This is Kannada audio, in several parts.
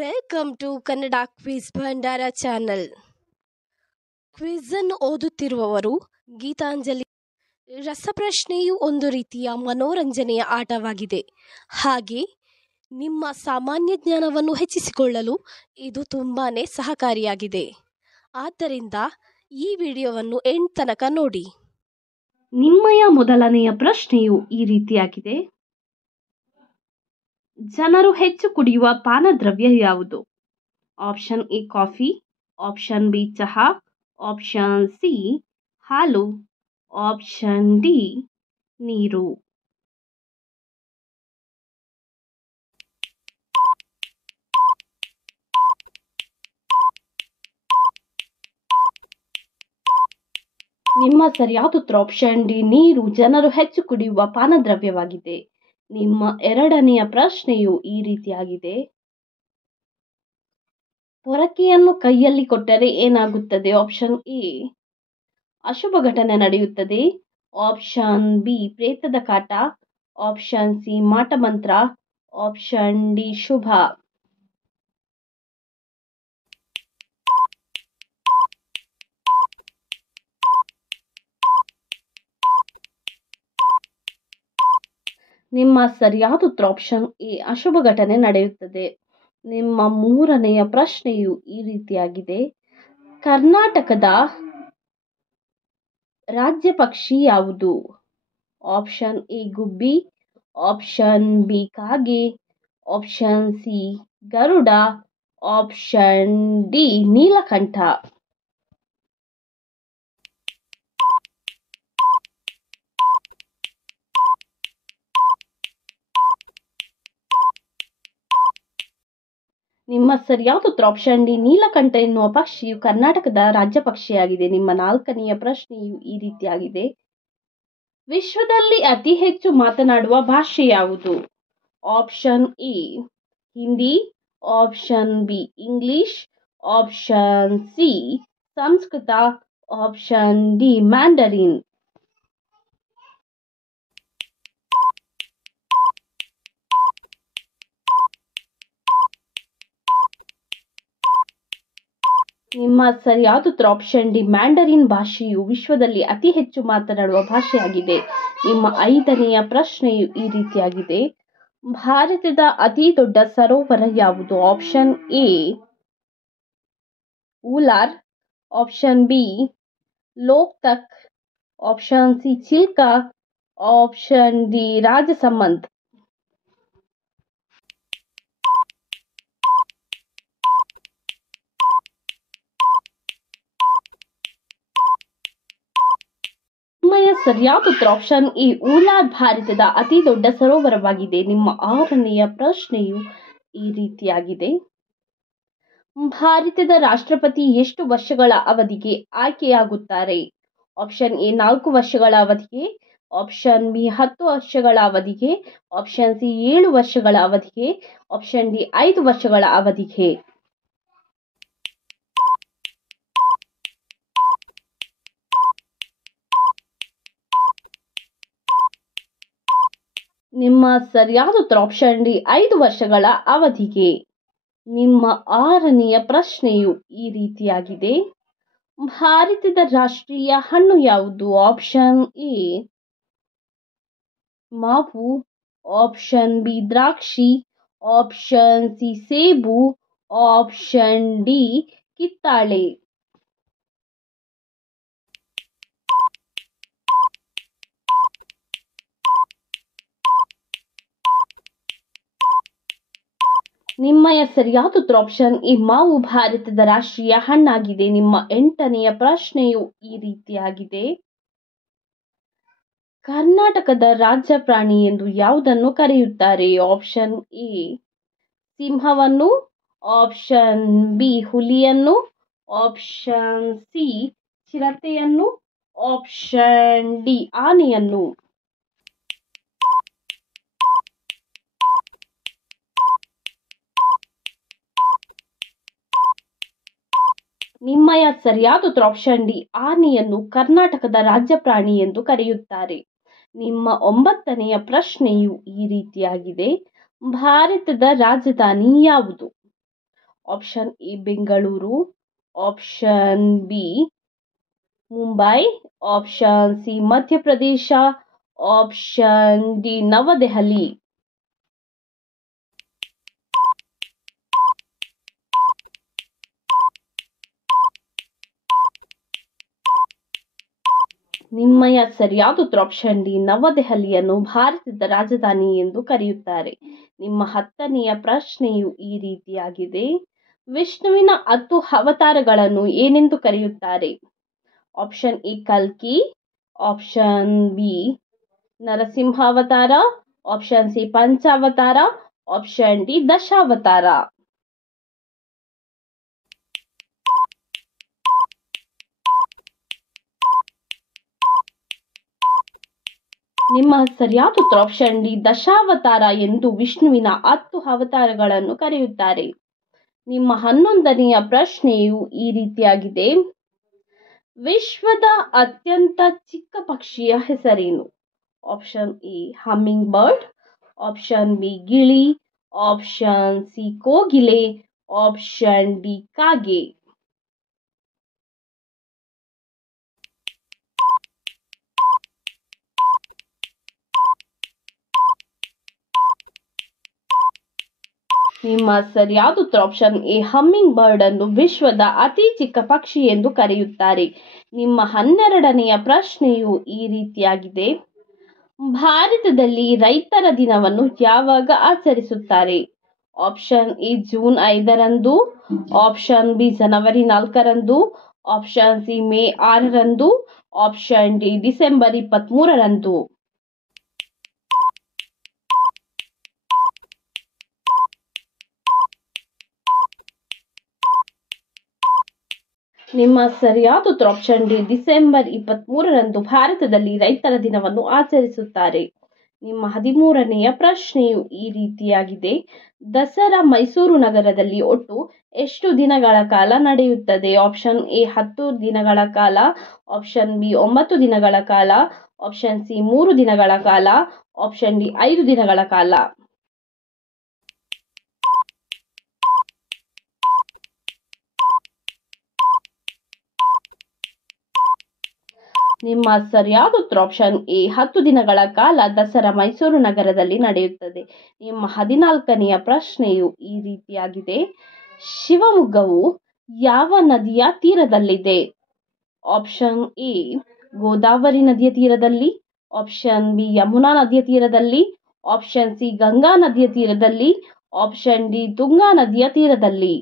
ವೆಲ್ಕಮ್ ಟು ಕನ್ನಡ ಕ್ವಿಜ್ ಭಂಡಾರ ಚಾನಲ್. ಕ್ವಿಜ್ ಅನ್ನು ಓದುತ್ತಿರುವವರು ಗೀತಾಂಜಲಿ. ರಸಪ್ರಶ್ನೆಯು ಒಂದು ರೀತಿಯ ಮನೋರಂಜನೆಯ ಆಟವಾಗಿದೆ. ಹಾಗೆ ನಿಮ್ಮ ಸಾಮಾನ್ಯ ಜ್ಞಾನವನ್ನು ಹೆಚ್ಚಿಸಿಕೊಳ್ಳಲು ಇದು ತುಂಬಾ ಸಹಕಾರಿಯಾಗಿದೆ. ಆದ್ದರಿಂದ ಈ ವಿಡಿಯೋವನ್ನು ಎಂಡ್ ತನಕ ನೋಡಿ. ನಿಮ್ಮಯ ಮೊದಲನೆಯ ಪ್ರಶ್ನೆಯು ಈ ರೀತಿಯಾಗಿದೆ. ಜನರು ಹೆಚ್ಚು ಕುಡಿಯುವ ಪಾನದ್ರವ್ಯ ಯಾವುದು? Option A coffee, option B ಚಹಾ, ಆಪ್ಷನ್ ಸಿ ಹಾಲು, ಆಪ್ಷನ್ ಡಿ ನೀರು. ನಿಮ್ಮ ಸರಿಯಾದ ಉತ್ತರ ಆಪ್ಷನ್ ಡಿ ನೀರು ಜನರು ಹೆಚ್ಚು ಕುಡಿಯುವ ಪಾನದ್ರವ್ಯವಾಗಿದೆ. ನಿಮ್ಮ ಎರಡನೆಯ ಪ್ರಶ್ನೆಯು ಈ ರೀತಿಯಾಗಿದೆ. ಪೊರಕೆಯನ್ನು ಕೈಯಲ್ಲಿ ಕೊಟ್ಟರೆ ಏನಾಗುತ್ತದೆ? ಆಪ್ಷನ್ ಎ ಅಶುಭ ಘಟನೆ ನಡೆಯುತ್ತದೆ, ಆಪ್ಷನ್ ಬಿ ಪ್ರೇತದ ಕಾಟ, ಆಪ್ಷನ್ ಸಿ ಮಾಟಮಂತ್ರ, ಆಪ್ಷನ್ ಡಿ ಶುಭ. ನಿಮ್ಮ ಸರಿಯಾದ ಉತ್ತರ ಆಪ್ಷನ್ ಎ ಅಶುಭ ಘಟನೆ ನಡೆಯುತ್ತದೆ. ನಿಮ್ಮ ಮೂರನೆಯ ಪ್ರಶ್ನೆಯು ಈ ರೀತಿಯಾಗಿದೆ. ಕರ್ನಾಟಕದ ರಾಜ್ಯ ಪಕ್ಷಿ ಯಾವುದು? ಆಪ್ಷನ್ ಎ ಗುಬ್ಬಿ, ಆಪ್ಷನ್ ಬಿ ಕಾಗೆ, ಆಪ್ಷನ್ ಸಿ ಗರುಡ, ಆಪ್ಷನ್ ಡಿ ನೀಲಕಂಠ. ನಿಮ್ಮ ಸರಿಯಾದ ಉತ್ತರ ಆಪ್ಷನ್ ಡಿ ನೀಲಕಂಠ ಎನ್ನುವ ಪಕ್ಷಿಯು ಕರ್ನಾಟಕದ ರಾಜ್ಯ ಪಕ್ಷಿಯಾಗಿದೆ. ನಿಮ್ಮ ನಾಲ್ಕನೆಯ ಪ್ರಶ್ನೆಯು ಈ ರೀತಿಯಾಗಿದೆ. ವಿಶ್ವದಲ್ಲಿ ಅತಿ ಹೆಚ್ಚು ಮಾತನಾಡುವ ಭಾಷೆ ಯಾವುದು? Option A Hindi, option B English, option C Sanskrit, option D mandarin. ನಿಮ್ಮ ಸರಿಯಾದ ಉತ್ತರ ಆಪ್ಷನ್ ಡಿ ಮ್ಯಾಂಡರಿನ್ ಭಾಷೆಯು ವಿಶ್ವದಲ್ಲಿ ಅತಿ ಹೆಚ್ಚು ಮಾತನಾಡುವ ಭಾಷೆಯಾಗಿದೆ. ನಿಮ್ಮ ಐದನೆಯ ಪ್ರಶ್ನೆಯು ಈ ರೀತಿಯಾಗಿದೆ. ಭಾರತದ ಅತಿ ದೊಡ್ಡ ಸರೋವರ ಯಾವುದು? Option A Wular, option B Loktak, option C Chilka, option D Rajsamand. ನಿಮ್ಮಯ ಸರಿಯಾದ ಉತ್ತರ ಆಪ್ಷನ್ ಎ ಉಲಾರ್ ಭಾರತದ ಅತಿ ದೊಡ್ಡ ಸರೋವರವಾಗಿದೆ. ನಿಮ್ಮ ಆರನೆಯ ಪ್ರಶ್ನೆಯು ಈ ರೀತಿಯಾಗಿದೆ. ಭಾರತದ ರಾಷ್ಟ್ರಪತಿ ಎಷ್ಟು ವರ್ಷಗಳ ಅವಧಿಗೆ ಆಯ್ಕೆಯಾಗುತ್ತಾರೆ? ಆಪ್ಷನ್ ಎ 4 ವರ್ಷಗಳ ಅವಧಿಗೆ, ಆಪ್ಷನ್ ಬಿ 10 ವರ್ಷಗಳ ಅವಧಿಗೆ, ಆಪ್ಷನ್ ಸಿ 7 ವರ್ಷಗಳ ಅವಧಿಗೆ, ಆಪ್ಷನ್ ಡಿ 5 ವರ್ಷಗಳ ಅವಧಿಗೆ. ನಿಮ್ಮ ಸರಿಯಾದ ಉತ್ತರ ಆಪ್ಷನ್ ಡಿ 5 ವರ್ಷಗಳ ಅವಧಿಗೆ. ನಿಮ್ಮ ಆರನೆಯ ಪ್ರಶ್ನೆಯು ಈ ರೀತಿಯಾಗಿದೆ. ಭಾರತದ ರಾಷ್ಟ್ರೀಯ ಹಣ್ಣು ಯಾವುದು? ಆಪ್ಷನ್ ಎ ಮಾವು, ಆಪ್ಷನ್ ಬಿ ದ್ರಾಕ್ಷಿ, ಆಪ್ಷನ್ ಸಿ ಸೇಬು, ಆಪ್ಷನ್ ಡಿ ಕಿತ್ತಳೆ. ನಿಮ್ಮಯ ಸರಿಯಾದ ಉತ್ತರ ಆಪ್ಷನ್ ಎ ಮಾವು ಭಾರತದ ರಾಷ್ಟ್ರೀಯ ಹಣ್ಣಾಗಿದೆ. ನಿಮ್ಮ ಎಂಟನೆಯ ಪ್ರಶ್ನೆಯು ಈ ರೀತಿಯಾಗಿದೆ. ಕರ್ನಾಟಕದ ರಾಜ್ಯ ಪ್ರಾಣಿ ಎಂದು ಯಾವುದನ್ನು ಕರೆಯುತ್ತಾರೆ? ಆಪ್ಷನ್ ಎ ಸಿಂಹವನ್ನು, ಆಪ್ಷನ್ ಬಿ ಹುಲಿಯನ್ನು, ಆಪ್ಷನ್ ಸಿ ಚಿರತೆಯನ್ನು, ಆಪ್ಷನ್ ಡಿ ಆನೆಯನ್ನು. ನಿಮ್ಮಯ ಸರಿಯಾದ ಉತ್ತರ ಆಪ್ಷನ್ ಡಿ ಆನೆಯನ್ನು ಕರ್ನಾಟಕದ ರಾಜ್ಯ ಪ್ರಾಣಿ ಎಂದು ಕರೆಯುತ್ತಾರೆ. ನಿಮ್ಮ ಒಂಬತ್ತನೆಯ ಪ್ರಶ್ನೆಯು ಈ ರೀತಿಯಾಗಿದೆ. ಭಾರತದ ರಾಜಧಾನಿ ಯಾವುದು? Option A Bengaluru, option B Mumbai, option C Madhya Pradesh, option D New Delhi. ನಿಮ್ಮಯ ಸರಿಯಾದ ಉತ್ತರ ಆಪ್ಷನ್ ಡಿ ನವದೆಹಲಿಯನ್ನು ಭಾರತದ ರಾಜಧಾನಿ ಎಂದು ಕರೆಯುತ್ತಾರೆ. ನಿಮ್ಮ 10ನೆಯ ಪ್ರಶ್ನೆಯು ಈ ರೀತಿಯಾಗಿದೆ. ವಿಷ್ಣುವಿನ 10 ಅವತಾರಗಳನ್ನು ಏನೆಂದು ಕರೆಯುತ್ತಾರೆ? ಆಪ್ಷನ್ ಎ ಕಲ್ಕಿ, ಆಪ್ಷನ್ ಬಿ ನರಸಿಂಹ ಅವತಾರ, ಆಪ್ಷನ್ ಸಿ ಪಂಚಾವತಾರ, ಆಪ್ಷನ್ ಡಿ ದಶಾವತಾರ. ನಿಮ್ಮ ಸರಿಯಾದ ಉತ್ತರ ಆಪ್ಷನ್ ಡಿ ದಶಾವತಾರ ಎಂದು ವಿಷ್ಣುವಿನ 10 ಅವತಾರಗಳನ್ನು ಕರೆಯುತ್ತಾರೆ. ನಿಮ್ಮ 11ನೆಯ ಪ್ರಶ್ನೆಯು ಈ ರೀತಿಯಾಗಿದೆ. ವಿಶ್ವದ ಅತ್ಯಂತ ಚಿಕ್ಕ ಪಕ್ಷಿಯ ಹೆಸರೇನು? Option A humming bird, option B ಗಿಳಿ, ಆಪ್ಷನ್ ಸಿ ಕೋಗಿಲೆ, ಆಪ್ಷನ್ ಡಿ ಕಾಗೆ. ನಿಮ್ಮ ಸರಿಯಾದ ಉತ್ತರ ಆಪ್ಷನ್ ಎ ಹಮ್ಮಿಂಗ್ ಬರ್ಡ್ ಅನ್ನು ವಿಶ್ವದ ಅತಿ ಚಿಕ್ಕ ಪಕ್ಷಿ ಎಂದು ಕರೆಯುತ್ತಾರೆ. ನಿಮ್ಮ 12ನೆಯ ಪ್ರಶ್ನೆಯು ಈ ರೀತಿಯಾಗಿದೆ. ಭಾರತದಲ್ಲಿ ರೈತರ ದಿನವನ್ನು ಯಾವಾಗ ಆಚರಿಸುತ್ತಾರೆ? ಆಪ್ಷನ್ ಎ ಜೂನ್ 5ರಂದು, ಆಪ್ಷನ್ ಬಿ ಜನವರಿ 4ರಂದು, ಆಪ್ಷನ್ ಸಿ ಮೇ 6ರಂದು, ಆಪ್ಷನ್ ಡಿ ಡಿಸೆಂಬರ್ 23ರಂದು. ನಿಮ್ಮ ಸರಿಯಾದ ಉತ್ತರ ಆಪ್ಷನ್ ಡಿ ಡಿಸೆಂಬರ್ 23ರಂದು ಭಾರತದಲ್ಲಿ ರೈತರ ದಿನವನ್ನು ಆಚರಿಸುತ್ತಾರೆ. ನಿಮ್ಮ 13ನೆಯ ಪ್ರಶ್ನೆಯು ಈ ರೀತಿಯಾಗಿದೆ. ದಸರಾ ಮೈಸೂರು ನಗರದಲ್ಲಿ ಒಟ್ಟು ಎಷ್ಟು ದಿನಗಳ ಕಾಲ ನಡೆಯುತ್ತದೆ? ಆಪ್ಷನ್ ಎ 10 ದಿನಗಳ ಕಾಲ, ಆಪ್ಷನ್ ಬಿ 9 ದಿನಗಳ ಕಾಲ, ಆಪ್ಷನ್ ಸಿ 3 ದಿನಗಳ ಕಾಲ, ಆಪ್ಷನ್ ಡಿ 5 ದಿನಗಳ ಕಾಲ. ನಿಮ್ಮ ಸರಿಯಾದ ಉತ್ತರ ಆಪ್ಷನ್ ಎ 10 ದಿನಗಳ ಕಾಲ ದಸರಾ ಮೈಸೂರು ನಗರದಲ್ಲಿ ನಡೆಯುತ್ತದೆ. ನಿಮ್ಮ 14ನೆಯ ಪ್ರಶ್ನೆಯು ಈ ರೀತಿಯಾಗಿದೆ. ಶಿವಮೊಗ್ಗವು ಯಾವ ನದಿಯ ತೀರದಲ್ಲಿದೆ? ಆಪ್ಷನ್ ಎ ಗೋದಾವರಿ ನದಿಯ ತೀರದಲ್ಲಿ, ಆಪ್ಷನ್ ಬಿ ಯಮುನಾ ನದಿಯ ತೀರದಲ್ಲಿ, ಆಪ್ಷನ್ ಸಿ ಗಂಗಾ ನದಿಯ ತೀರದಲ್ಲಿ, ಆಪ್ಷನ್ ಡಿ ತುಂಗಾ ನದಿಯ ತೀರದಲ್ಲಿ.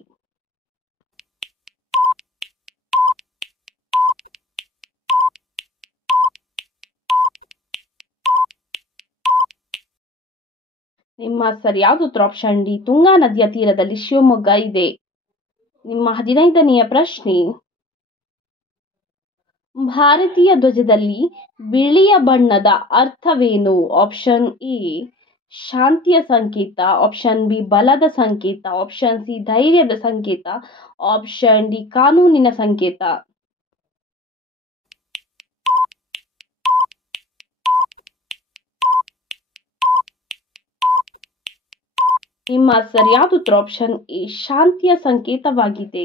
ನಿಮ್ಮ ಸರಿಯಾದ ಉತ್ತರ ಆಪ್ಷನ್ ಡಿ ತುಂಗಾ ನದಿಯ ತೀರದಲ್ಲಿ ಶಿವಮೊಗ್ಗ ಇದೆ. ನಿಮ್ಮ 15ನೆಯ ಪ್ರಶ್ನೆ. ಭಾರತೀಯ ಧ್ವಜದಲ್ಲಿ ಬಿಳಿಯ ಬಣ್ಣದ ಅರ್ಥವೇನು? ಆಪ್ಷನ್ ಎ ಶಾಂತಿಯ ಸಂಕೇತ, ಆಪ್ಷನ್ ಬಿ ಬಲದ ಸಂಕೇತ, ಆಪ್ಷನ್ ಸಿ ಧೈರ್ಯದ ಸಂಕೇತ, ಆಪ್ಷನ್ ಡಿ ಕಾನೂನಿನ ಸಂಕೇತ. ನಿಮ್ಮ ಸರಿಯಾದ ಉತ್ತರ ಆಪ್ಷನ್ ಎ ಶಾಂತಿಯ ಸಂಕೇತವಾಗಿದೆ.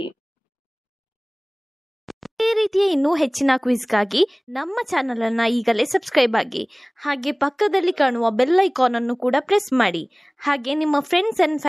ಇದೇ ರೀತಿಯ ಇನ್ನೂ ಹೆಚ್ಚಿನ ಕ್ವಿಜ್ಗಾಗಿ ನಮ್ಮ ಚಾನಲ್ ಅನ್ನು ಈಗಲೇ ಸಬ್ಸ್ಕ್ರೈಬ್ ಆಗಿ, ಹಾಗೆ ಪಕ್ಕದಲ್ಲಿ ಕಾಣುವ ಬೆಲ್ ಐಕಾನ್ ಅನ್ನು ಕೂಡ ಪ್ರೆಸ್ ಮಾಡಿ. ಹಾಗೆ ನಿಮ್ಮ ಫ್ರೆಂಡ್ಸ್ ಅಂಡ್